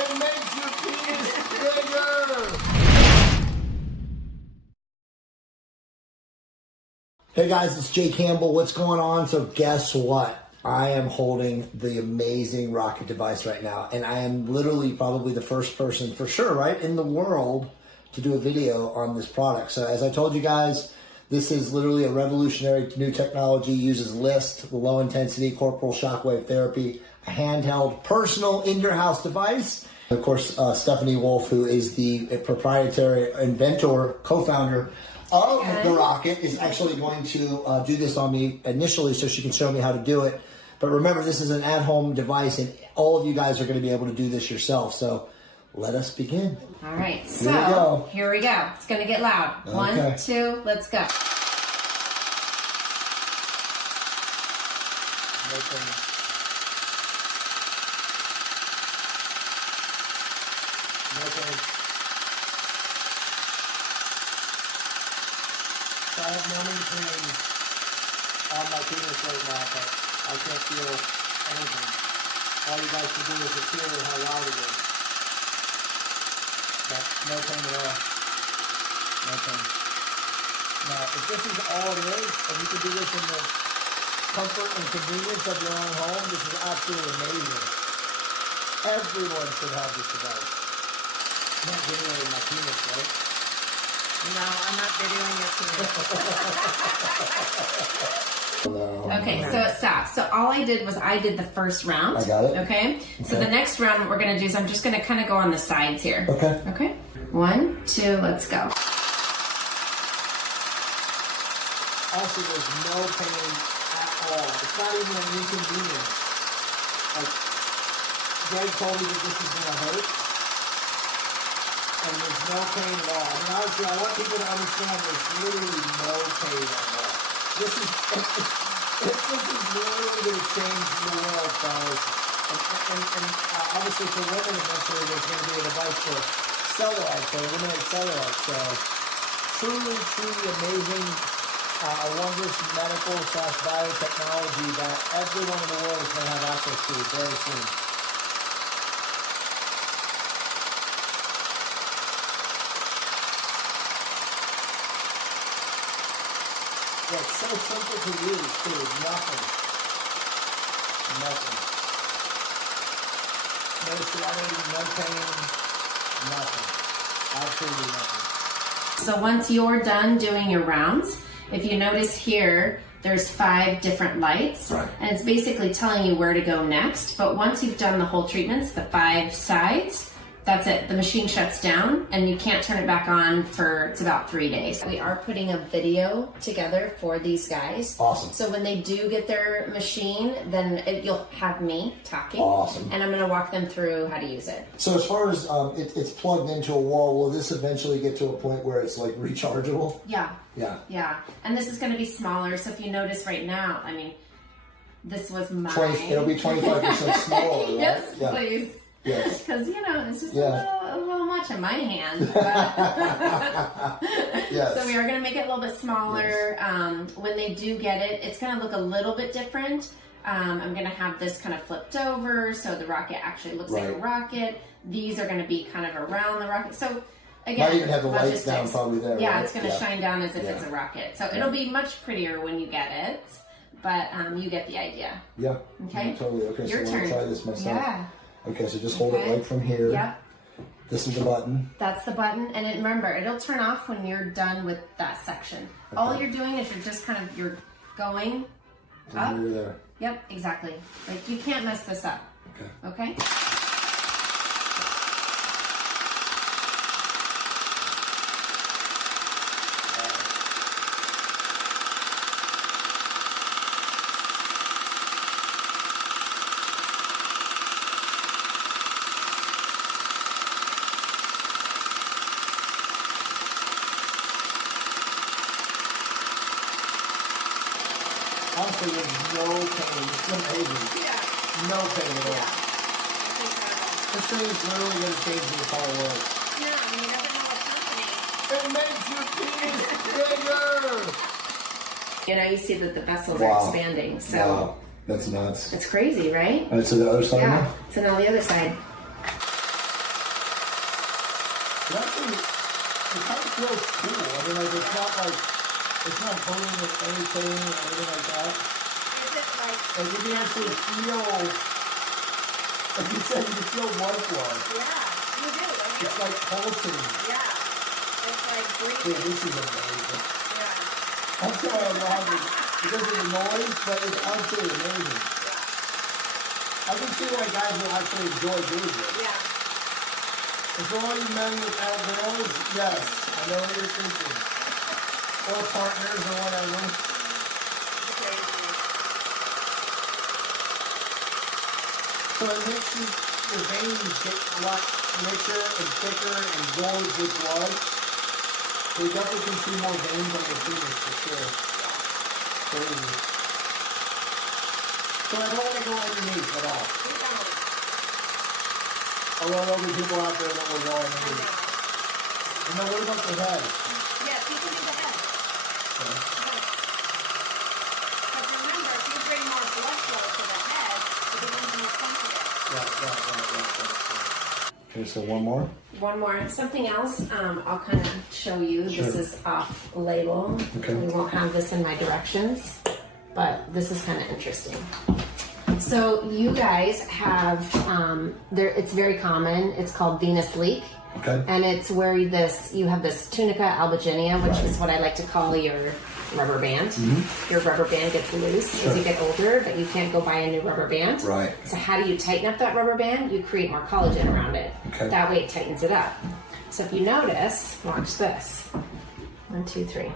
It makes your penis bigger. Hey guys, it's Jay Campbell. What's going on? So guess what? I am holding the amazing rocket device right now, and I am literally probably the first person for sure, right, in the world to do a video on this product. So as I told you guys, this is literally a revolutionary new technology, uses LIST, low intensity corporal shockwave therapy, a handheld personal in your house device. Of course, Stephanie Wolf, who is the proprietary inventor, co-founder of the rocket, is actually going to do this on me initially so she can show me how to do it. But remember, this is an at-home device, and all of you guys are going to be able to do this yourself. So let us begin. All right, so here we go. It's going to get loud. Okay. 1, 2, let's go. Okay. So I have no pain on my penis right now, but I can't feel anything. All you guys can do is just hear how loud it is. But no pain at all. No pain. Now, if this is all it is, and you can do this in the comfort and convenience of your own home, this is absolutely amazing. Everyone should have this device. I'm not videoing my penis, right? No, I'm not videoing your penis. Okay, so it stops. So all I did was I did the first round. I got it. Okay? So the next round, what we're going to do is I'm just going to kind of go on the sides here. Okay. Okay? 1, 2, let's go. Also, there's no pain at all. It's not even an inconvenience. Like, Greg told me that this is going to hurt, and there's no pain at all. I mean, honestly, I want people to understand there's literally no pain at all. This is literally going to change the world, fellas. And obviously for women, eventually there's going to be a device for cellulite, for eliminate cellulite. So, truly amazing. A wondrous medical / biotechnology that everyone in the world is going to have access to very soon. Yeah, it's so simple to use too. Nothing. No sweating, no pain, nothing. Absolutely nothing. So once you're done doing your rounds, if you notice here, there's 5 different lights, and it's basically telling you where to go next. But once you've done the whole treatments, the 5 sides, that's it. The machine shuts down and you can't turn it back on for, it's about 3 days. We are putting a video together for these guys. Awesome. So when they do get their machine, then you'll have me talking. Awesome. And I'm going to walk them through how to use it. So as far as it's plugged into a wall, will this eventually get to a point where it's like rechargeable? Yeah. Yeah. Yeah. And this is going to be smaller. So if you notice right now, I mean, this was mine. It'll be 25% smaller, right? Yes, yeah. please. Yes. Because, you know, it's just a little much in my hand. Yes. So we are going to make it a little bit smaller. Yes. When they do get it, it's going to look a little bit different. I'm going to have this kind of flipped over so the rocket actually looks like a rocket. These are going to be kind of around the rocket. So, again, might even have the lights down probably there. Yeah, right? it's going to shine down as if it's a rocket. So it'll be much prettier when you get it. But you get the idea. Yeah. Okay. Yeah, totally. Okay, Your so turn. I'm going to try this myself. Yeah. Okay, so just hold it right from here. Yep. This is the button. That's the button, and remember, it'll turn off when you're done with that section. Okay. All you're doing is you're going up. You're there. Yep, exactly. Like, you can't mess this up. Okay? Honestly, there's no pain. It's amazing. Yeah. No pain at all. Yeah. It's incredible. This thing is literally going to change the entire world. Yeah, I mean, you never know what's happening. It makes your penis bigger! You know, you see that the vessels are expanding, so... Wow. That's nuts. It's crazy, right? All right, so the other side now? So now the other side. It actually, it kind of feels cool. I mean, like, it's not hurting or anything or anything like that. Is it like... Like, you can actually feel, like you said, you can feel blood flow. Yeah, you do, don't you? It's like pulsing. Yeah. It's like breathing. Dude, this is amazing. Yeah. I'm sorry I'm laughing because of the noise, but it's absolutely amazing. Yeah. I can see why guys will actually enjoy doing this. Yeah. And for all you men without girls, yes, I know what you're thinking. Or partners or whatever. So it makes your veins get a lot richer and thicker and gorged with blood. So you definitely can see more veins on your penis for sure. Crazy. So I don't want to go underneath at all. Although there'll be people out there that will go underneath. And then what about the head? Yes, you can do the head. Okay. But remember, if you bring more blood flow to the head, it becomes more sensitive. Right. Okay, so one more. One more. Something else I'll kind of show you. Sure. This is off label. Okay. We won't have this in my directions, but this is kind of interesting. So you guys have, it's very common. It's called venous leak. Okay. And it's where you have this tunica albuginea, which is what I like to call your rubber band. Mm-hmm. Your rubber band gets loose as you get older, but you can't go buy a new rubber band. Right. So how do you tighten up that rubber band? You create more collagen around it. Okay. That way it tightens it up. So if you notice, watch this. 1, 2, 3.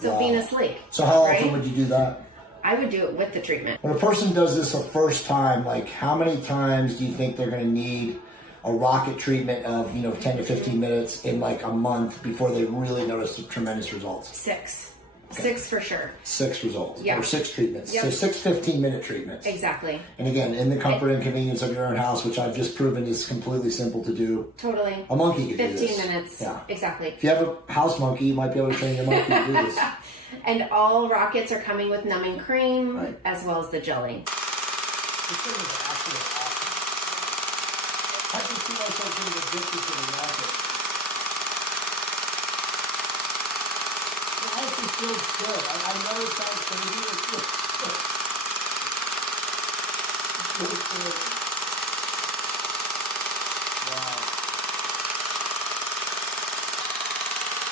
So Wow. venous leak. So how right? often would you do that? I would do it with the treatment. When a person does this the first time, like how many times do you think they're going to need a rocket treatment of 10 to 15 minutes in like a month before they really notice the tremendous results? 6. Okay. 6 for sure. 6 results. Yeah. Or 6 treatments. Yep. So 6 15-minute treatments. Exactly. And again, in the comfort and convenience of your own house, which I've just proven is completely simple to do. Totally. A monkey could do 15 this. minutes. Yeah. Exactly. If you have a house monkey, you might be able to train your monkey to do this. And all rockets are coming with numbing cream Right. as well as the jelly. This thing is actually awesome. I can see myself getting addicted to the rocket. It honestly feels good. I know it sounds crazy. It feels good. It feels good. Wow.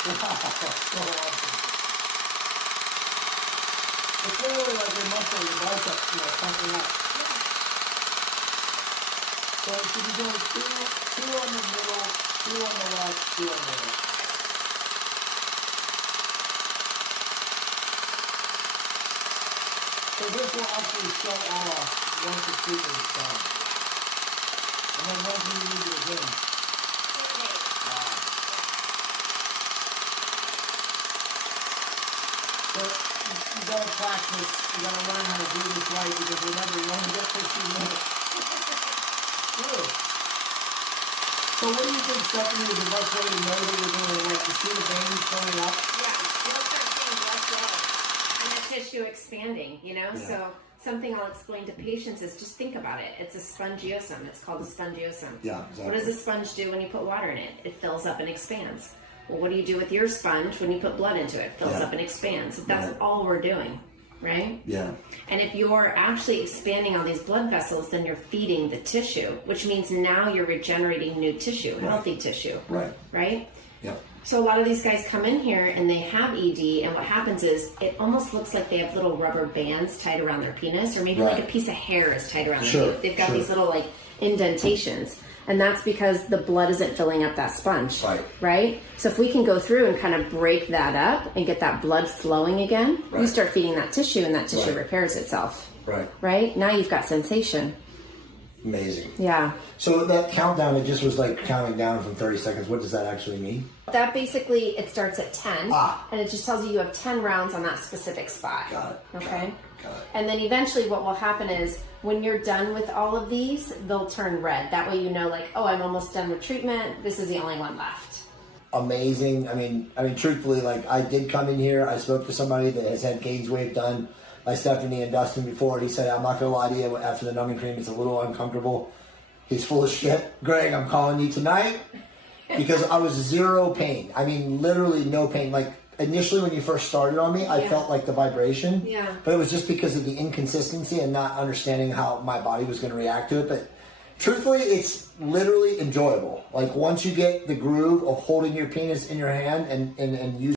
Wow. So awesome. It's literally like your muscle, your biceps, pumping up. So you should be doing two on the middle, 2 on the left, 2 on the right. So this will actually shut off once the treatment is done. And then when can you use it again? Wow. So you gotta practice, you gotta learn how to do this right because remember, you only get 15 minutes. Good. So what do you think, Stephanie, is the best way to know that you're doing it right? To see the veins filling up? Yeah, you'll start seeing blood flow and the tissue expanding, Yeah. So something I'll explain to patients is just think about it. It's a spongiosum. It's called a spongiosum. Yeah, exactly. What does a sponge do when you put water in it? It fills up and expands. Well, what do you do with your sponge when you put blood into it? It fills up and expands. That's all we're doing, right? Yeah. And if you're actually expanding all these blood vessels, then you're feeding the tissue, which means now you're regenerating new tissue, healthy tissue. Right. Right? Yep. So a lot of these guys come in here and they have ED, and what happens is it almost looks like they have little rubber bands tied around their penis, or maybe like a piece of hair is tied around their penis. They've got these little like indentations. And that's because the blood isn't filling up that sponge. Right? So if we can go through and kind of break that up and get that blood flowing again, you start feeding that tissue and that tissue repairs itself. Right? Now you've got sensation. Amazing. Yeah. So that countdown, it just was like counting down from 30 seconds. What does that actually mean? That basically, it starts at 10. Ah. And it just tells you have 10 rounds on that specific spot. Got it. Okay? Got it. And then eventually what will happen is when you're done with all of these, they'll turn red. That way you know, like, oh, I'm almost done with treatment. This is the only one left. amazing. I mean, truthfully, like I did come in here. I spoke to somebody that has had gainswave done by Stephanie and Dustin before. He said, I'm not going to lie to you, after the numbing cream, it's a little uncomfortable. He's full of shit. Greg, I'm calling you tonight because I was zero pain. I mean, literally no pain. Like initially when you first started on me, I felt like the vibration. Yeah. But it was just because of the inconsistency and not understanding how my body was going to react to it. But truthfully, it's literally enjoyable. Like once you get the groove of holding your penis in your hand and using